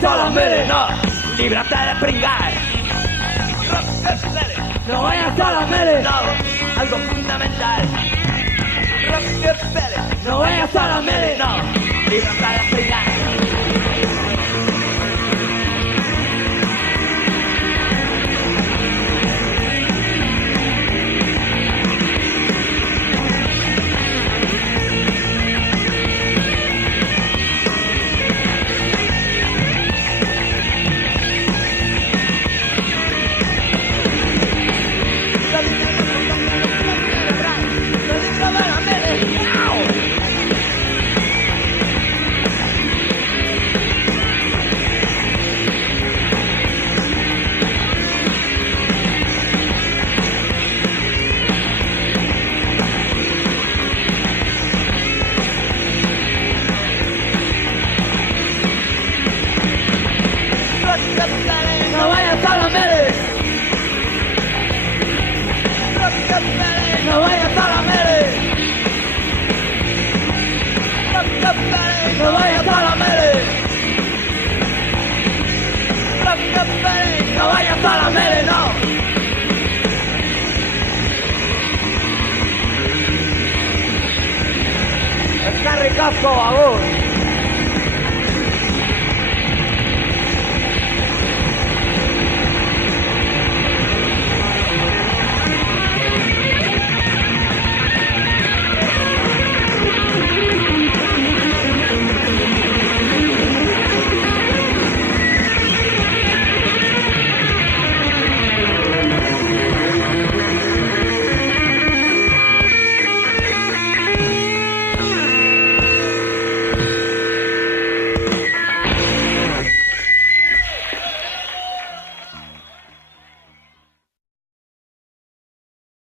vayas a la mele, no, líbrate de pringar. No vayas a la mele, no, algo fundamental. No vayas a la mele, no, líbrate de pringar. No vayas a la mele. No vayas a la mele. No vayas a la mele. No vayas a la mele, no. Está ricasco, babón.